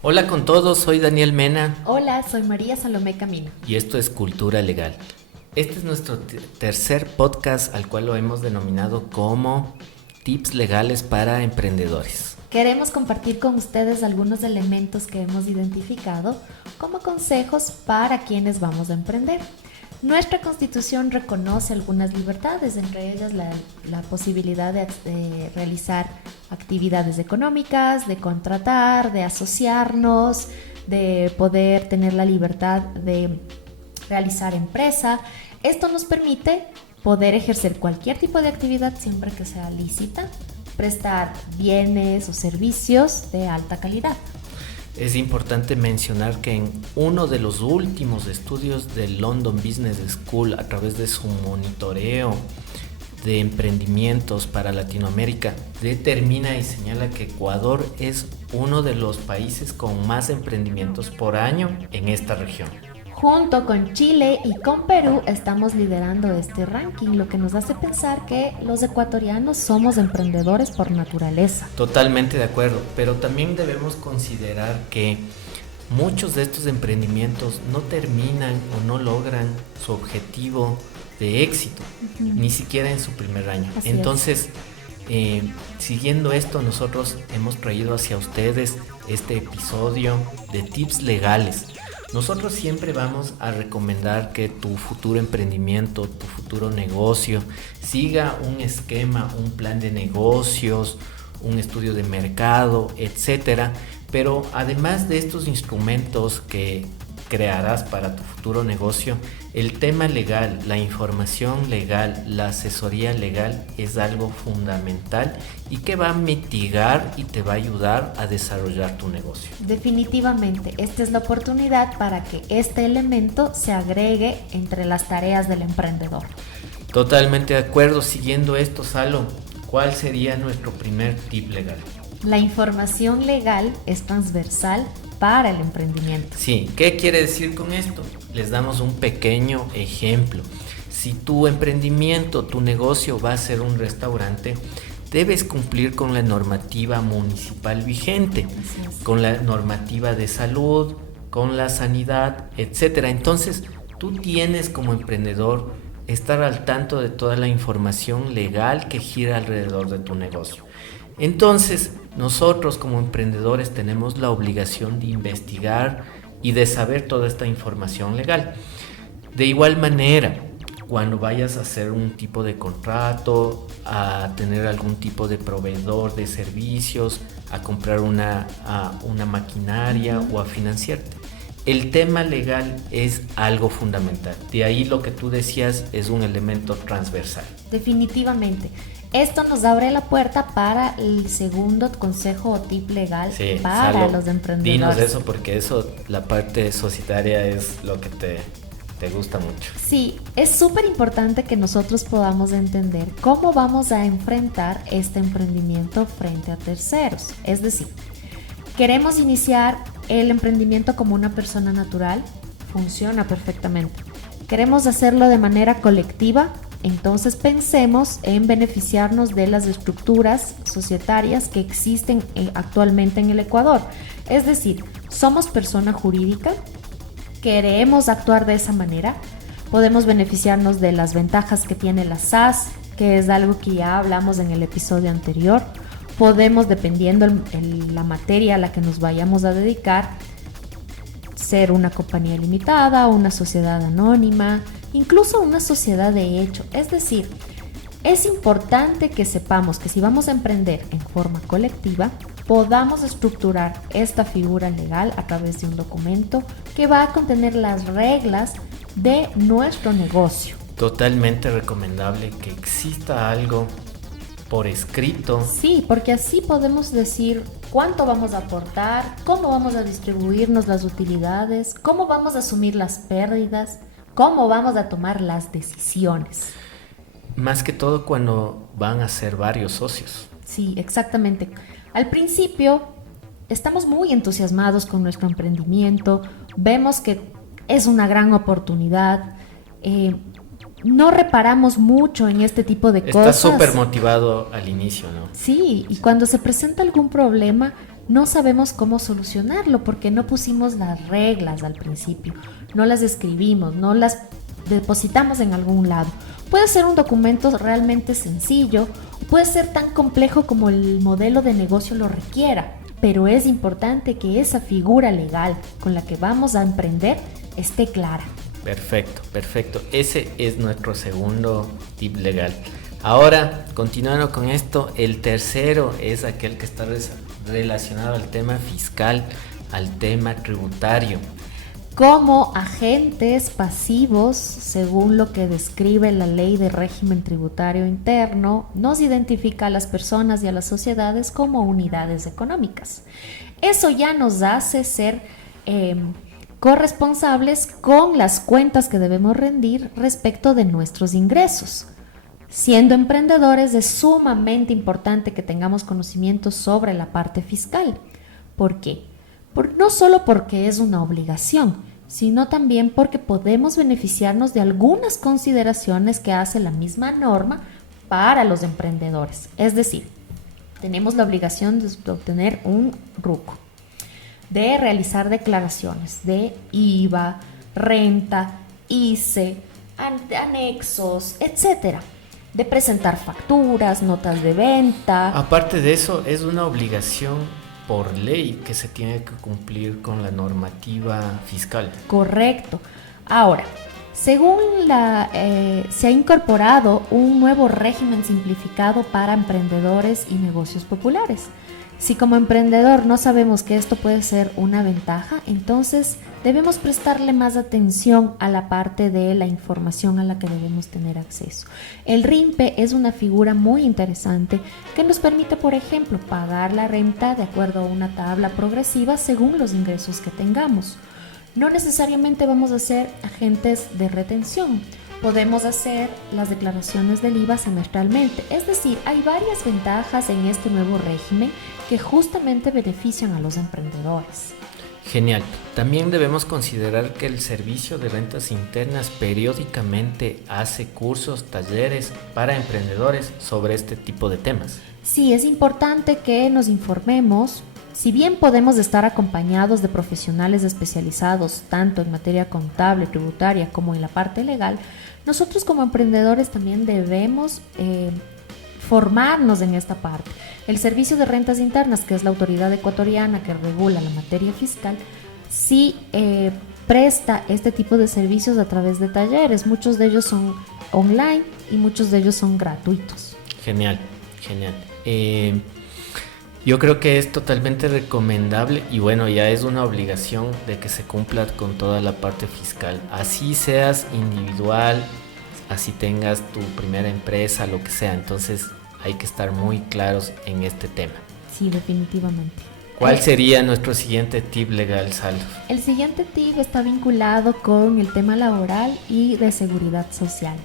Hola con todos, soy Daniel Mena Hola, soy María Salomé Camino. y esto es Cultura Legal. Este es nuestro tercer podcast al cual lo hemos denominado como Tips Legales para Emprendedores. Queremos compartir con ustedes algunos elementos que hemos identificado como consejos para quienes vamos a emprender. Nuestra Constitución reconoce algunas libertades, entre ellas la posibilidad de realizar actividades económicas, de contratar, de asociarnos, de poder tener la libertad de realizar empresa. Esto nos permite poder ejercer cualquier tipo de actividad siempre que sea lícita, prestar bienes o servicios de alta calidad. Es importante mencionar que en uno de los últimos estudios del London Business School, a través de su monitoreo de emprendimientos para Latinoamérica, determina y señala que Ecuador es uno de los países con más emprendimientos por año en esta región. Junto con Chile y con Perú estamos liderando este ranking, lo que nos hace pensar que los ecuatorianos somos emprendedores por naturaleza. Totalmente de acuerdo, pero también debemos considerar que muchos de estos emprendimientos no terminan o no logran su objetivo de éxito, ni siquiera en su primer año. Así Entonces, siguiendo esto, nosotros hemos traído hacia ustedes este episodio de tips legales. Nosotros siempre vamos a recomendar que tu futuro emprendimiento, tu futuro negocio, siga un esquema, un plan de negocios, un estudio de mercado, etcétera. Pero además de estos instrumentos que crearás para tu futuro negocio, el tema legal, la información legal, la asesoría legal es algo fundamental y que va a mitigar y te va a ayudar a desarrollar tu negocio. Definitivamente, esta es la oportunidad para que este elemento se agregue entre las tareas del emprendedor. Totalmente de acuerdo. Siguiendo esto, Salo, ¿cuál sería nuestro primer tip legal? La información legal es transversal para el emprendimiento. Sí, ¿qué quiere decir con esto? Les damos un pequeño ejemplo. Si tu emprendimiento, tu negocio va a ser un restaurante, debes cumplir con la normativa municipal vigente, con la normativa de salud, con la sanidad, etcétera. Entonces, tú tienes como emprendedor estar al tanto de toda la información legal que gira alrededor de tu negocio. Entonces, nosotros como emprendedores tenemos la obligación de investigar y de saber toda esta información legal. De igual manera, cuando vayas a hacer un tipo de contrato, a tener algún tipo de proveedor de servicios, a comprar una maquinaria o a financiarte, el tema legal es algo fundamental. De ahí lo que tú decías es un elemento transversal. Definitivamente. Esto nos abre la puerta para el segundo consejo o tip legal para Salo, los emprendedores. dinos eso, porque eso, la parte societaria es lo que te gusta mucho. Sí, es súper importante que nosotros podamos entender cómo vamos a enfrentar este emprendimiento frente a terceros. Es decir, queremos iniciar el emprendimiento como una persona natural, funciona perfectamente. Queremos hacerlo de manera colectiva. Entonces pensemos en beneficiarnos de las estructuras societarias que existen actualmente en el Ecuador. Es decir, somos persona jurídica, queremos actuar de esa manera, podemos beneficiarnos de las ventajas que tiene la SAS, que es algo que ya hablamos en el episodio anterior. Podemos, dependiendo la materia a la que nos vayamos a dedicar, ser una compañía limitada, una sociedad anónima, incluso una sociedad de hecho. Es decir, es importante que sepamos que si vamos a emprender en forma colectiva, podamos estructurar esta figura legal a través de un documento que va a contener las reglas de nuestro negocio. Totalmente recomendable que exista algo por escrito. Sí, porque así podemos decir cuánto vamos a aportar, cómo vamos a distribuirnos las utilidades, cómo vamos a asumir las pérdidas, cómo vamos a tomar las decisiones. Más que todo cuando van a ser varios socios. Sí, exactamente. Al principio estamos muy entusiasmados con nuestro emprendimiento, vemos que es una gran oportunidad, no reparamos mucho en este tipo de cosas. Estás súper motivado al inicio, ¿no? Sí, y cuando se presenta algún problema, no sabemos cómo solucionarlo porque no pusimos las reglas al principio, no las escribimos, no las depositamos en algún lado. Puede ser un documento realmente sencillo, puede ser tan complejo como el modelo de negocio lo requiera, pero es importante que esa figura legal con la que vamos a emprender esté clara. Perfecto, perfecto. Ese es nuestro segundo tip legal. Ahora, continuando con esto, el tercero es aquel que está relacionado al tema fiscal, al tema tributario. Como agentes pasivos, según lo que describe la Ley de Régimen Tributario Interno, nos identifica a las personas y a las sociedades como unidades económicas. Eso ya nos hace ser corresponsables con las cuentas que debemos rendir respecto de nuestros ingresos. Siendo emprendedores, es sumamente importante que tengamos conocimientos sobre la parte fiscal. ¿Por qué? No solo porque es una obligación, sino también porque podemos beneficiarnos de algunas consideraciones que hace la misma norma para los emprendedores. Es decir, tenemos la obligación de obtener un RUC, de realizar declaraciones de IVA, renta, ICE, anexos, etcétera, de presentar facturas, notas de venta. Aparte de eso, es una obligación por ley que se tiene que cumplir con la normativa fiscal. Correcto. Ahora, según se ha incorporado un nuevo régimen simplificado para emprendedores y negocios populares. Si como emprendedor no sabemos que esto puede ser una ventaja, entonces debemos prestarle más atención a la parte de la información a la que debemos tener acceso. El RIMPE es una figura muy interesante que nos permite, por ejemplo, pagar la renta de acuerdo a una tabla progresiva según los ingresos que tengamos. No necesariamente vamos a ser agentes de retención. Podemos hacer las declaraciones del IVA semestralmente. Es decir, hay varias ventajas en este nuevo régimen que justamente benefician a los emprendedores. Genial. También debemos considerar que el Servicio de Rentas Internas periódicamente hace cursos, talleres para emprendedores sobre este tipo de temas. Sí, es importante que nos informemos. Si bien podemos estar acompañados de profesionales especializados tanto en materia contable, tributaria como en la parte legal, nosotros como emprendedores también debemos formarnos en esta parte. El Servicio de Rentas Internas, que es la autoridad ecuatoriana que regula la materia fiscal, sí presta este tipo de servicios a través de talleres. Muchos de ellos son online y muchos de ellos son gratuitos. Genial, genial. Yo creo que es totalmente recomendable y bueno, ya es una obligación de que se cumpla con toda la parte fiscal. Así seas individual, así tengas tu primera empresa, lo que sea. Entonces hay que estar muy claros en este tema. Sí, definitivamente. ¿Cuál sería nuestro siguiente tip legal, Sal? El siguiente tip está vinculado con el tema laboral y de seguridad social.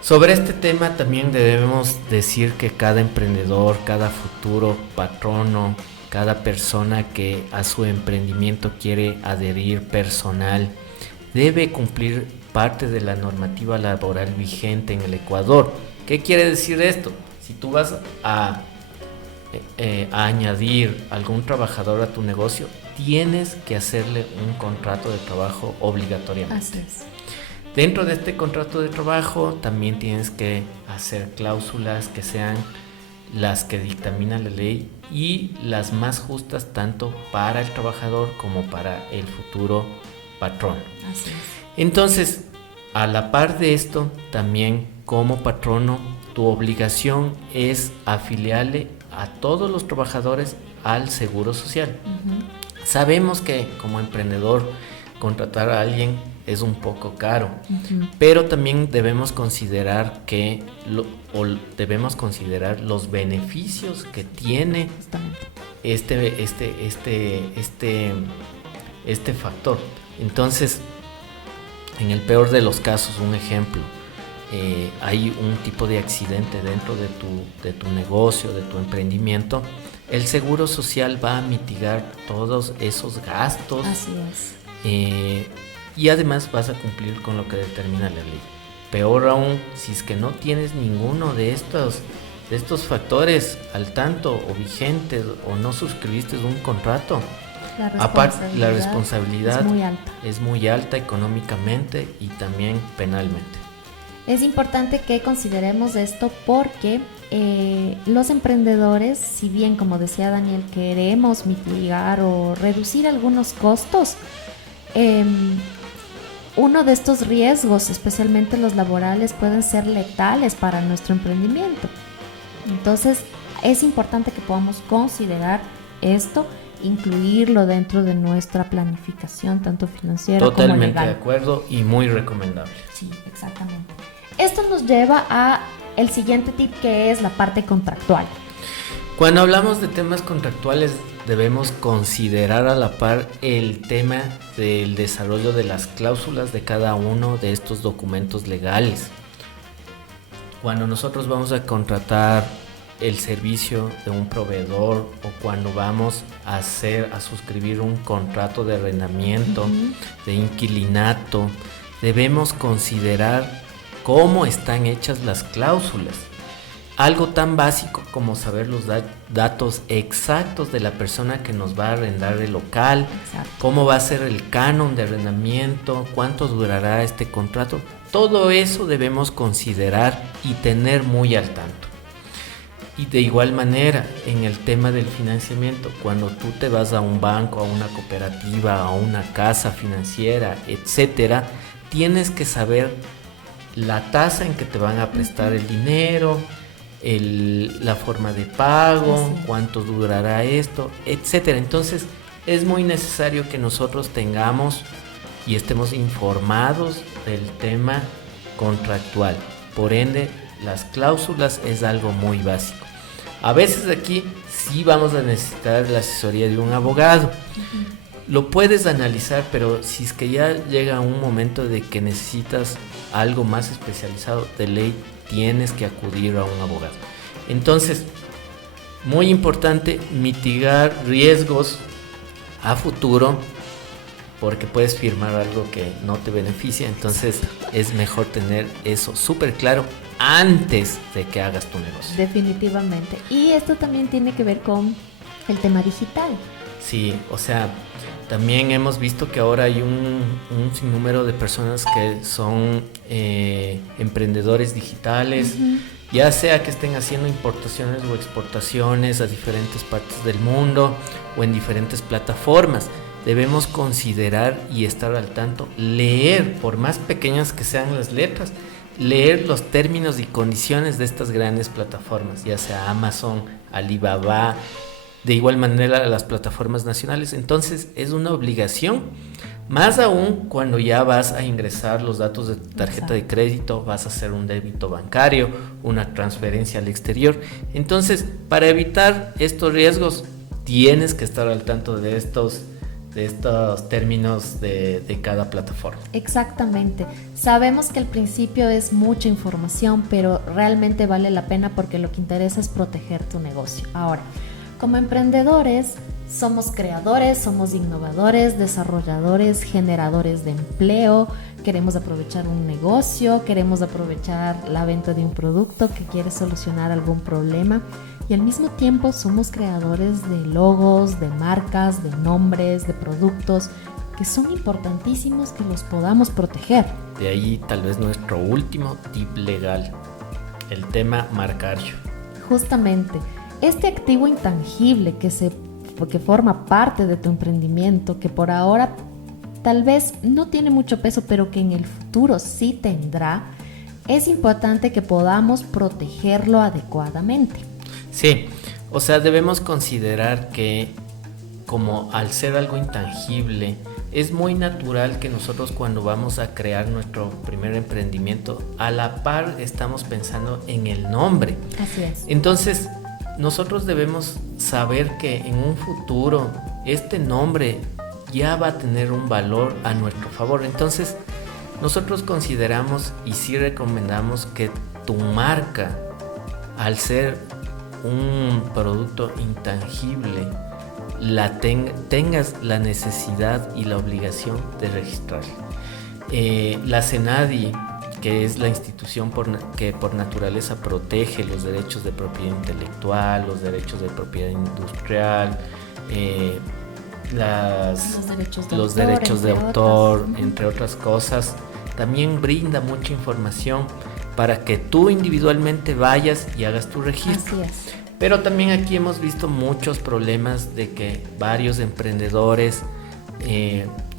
Sobre este tema también debemos decir que cada emprendedor, cada futuro patrono, cada persona que a su emprendimiento quiere adherir personal, debe cumplir parte de la normativa laboral vigente en el Ecuador. ¿Qué quiere decir esto? Si tú vas a añadir algún trabajador a tu negocio, tienes que hacerle un contrato de trabajo obligatoriamente. Así es. Dentro de este contrato de trabajo también tienes que hacer cláusulas que sean las que dictamina la ley y las más justas tanto para el trabajador como para el futuro patrón. Así es. Entonces, a la par de esto, también como patrono, tu obligación es afiliarle a todos los trabajadores al Seguro Social. Uh-huh. Sabemos que como emprendedor contratar a alguien es un poco caro, uh-huh, pero también debemos considerar los beneficios que tiene este factor. Entonces, en el peor de los casos, un ejemplo, hay un tipo de accidente dentro de tu negocio, de tu emprendimiento, el Seguro Social va a mitigar todos esos gastos. Así es. Y además vas a cumplir con lo que determina la ley. Peor aún, si es que no tienes ninguno de estos factores al tanto o vigentes o no suscribiste un contrato, la responsabilidad es muy alta económicamente y también penalmente. Es importante que consideremos esto porque los emprendedores, si bien, como decía Daniel, queremos mitigar o reducir algunos costos, uno de estos riesgos, especialmente los laborales, pueden ser letales para nuestro emprendimiento. Entonces, es importante que podamos considerar esto, incluirlo dentro de nuestra planificación, tanto financiera como legal. Totalmente de acuerdo y muy recomendable. Sí, exactamente. Esto nos lleva a el siguiente tip, que es la parte contractual. Cuando hablamos de temas contractuales, debemos considerar a la par el tema del desarrollo de las cláusulas de cada uno de estos documentos legales. Cuando nosotros vamos a contratar el servicio de un proveedor o cuando vamos a suscribir un contrato de arrendamiento, de inquilinato, debemos considerar cómo están hechas las cláusulas. Algo tan básico como saber los datos exactos de la persona que nos va a arrendar el local, cómo va a ser el canon de arrendamiento, cuánto durará este contrato. Todo eso debemos considerar y tener muy al tanto. Y de igual manera, en el tema del financiamiento, cuando tú te vas a un banco, a una cooperativa, a una casa financiera, etcétera, tienes que saber la tasa en que te van a prestar el dinero, la forma de pago, cuánto durará esto, etcétera. Entonces, es muy necesario que nosotros tengamos y estemos informados del tema contractual. Por ende, las cláusulas es algo muy básico. A veces aquí sí vamos a necesitar la asesoría de un abogado. Lo puedes analizar, pero si es que ya llega un momento de que necesitas algo más especializado, de ley tienes que acudir a un abogado. Entonces, muy importante mitigar riesgos a futuro, porque puedes firmar algo que no te beneficia. Entonces es mejor tener eso súper claro antes de que hagas tu negocio. Definitivamente. Y esto también tiene que ver con el tema digital. Sí, o sea, también hemos visto que ahora hay un sinnúmero de personas que son emprendedores digitales, ya sea que estén haciendo importaciones o exportaciones a diferentes partes del mundo o en diferentes plataformas. Debemos considerar y estar al tanto, leer, por más pequeñas que sean las letras, leer los términos y condiciones de estas grandes plataformas, ya sea Amazon, Alibaba, de igual manera las plataformas nacionales. Entonces es una obligación, más aún cuando ya vas a ingresar los datos de tu tarjeta de crédito, vas a hacer un débito bancario, una transferencia al exterior. Entonces, para evitar estos riesgos, tienes que estar al tanto de estos términos de cada plataforma. Exactamente. Sabemos que al principio es mucha información, pero realmente vale la pena porque lo que interesa es proteger tu negocio. Ahora, como emprendedores, somos creadores, somos innovadores, desarrolladores, generadores de empleo, queremos aprovechar un negocio, queremos aprovechar la venta de un producto que quiere solucionar algún problema. Y al mismo tiempo somos creadores de logos, de marcas, de nombres, de productos que son importantísimos que los podamos proteger. De ahí tal vez nuestro último tip legal, el tema marcario. Justamente, este activo intangible que forma parte de tu emprendimiento, que por ahora tal vez no tiene mucho peso, pero que en el futuro sí tendrá, es importante que podamos protegerlo adecuadamente. Sí, o sea, debemos considerar que como al ser algo intangible, es muy natural que nosotros cuando vamos a crear nuestro primer emprendimiento, a la par estamos pensando en el nombre. Así es. Entonces, nosotros debemos saber que en un futuro este nombre ya va a tener un valor a nuestro favor. Entonces, nosotros consideramos y sí recomendamos que tu marca, al ser un producto intangible, tengas la necesidad y la obligación de registrar. La SENADI que es la institución que por naturaleza protege los derechos de propiedad intelectual, los derechos de propiedad industrial, los derechos de autor, entre otras cosas, también brinda mucha información para que tú individualmente vayas y hagas tu registro. Así es. Pero también aquí hemos visto muchos problemas de que varios emprendedores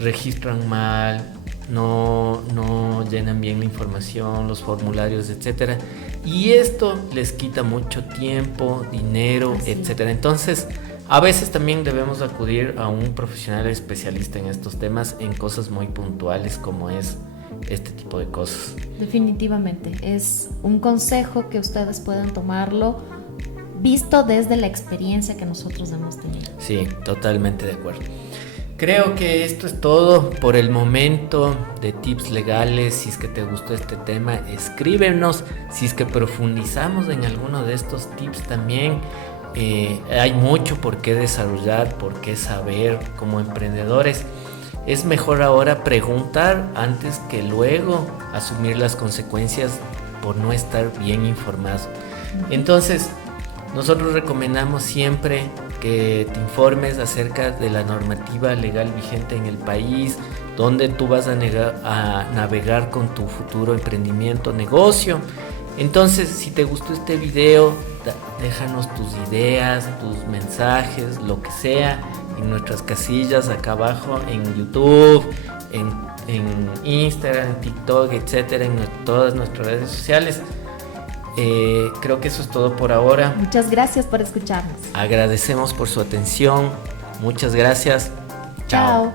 registran mal, no llenan bien la información, los formularios, etcétera, y esto les quita mucho tiempo, dinero, etcétera. Entonces, a veces también debemos acudir a un profesional especialista en estos temas, en cosas muy puntuales como es este tipo de cosas. Definitivamente, es un consejo que ustedes puedan tomarlo visto desde la experiencia que nosotros hemos tenido. Sí, totalmente de acuerdo. Creo que esto es todo por el momento de tips legales. Si es que te gustó este tema, escríbenos. Si es que profundizamos en alguno de estos tips también, hay mucho por qué desarrollar, por qué saber como emprendedores. Es mejor ahora preguntar antes que luego asumir las consecuencias por no estar bien informado. Entonces, nosotros recomendamos siempre que te informes acerca de la normativa legal vigente en el país, donde tú vas a navegar con tu futuro emprendimiento, negocio. Entonces, si te gustó este video, déjanos tus ideas, tus mensajes, lo que sea, en nuestras casillas acá abajo, en YouTube, en Instagram, en TikTok, etcétera, en todas nuestras redes sociales. Creo que eso es todo por ahora. Muchas gracias por escucharnos. Agradecemos por su atención. Muchas gracias. Chao.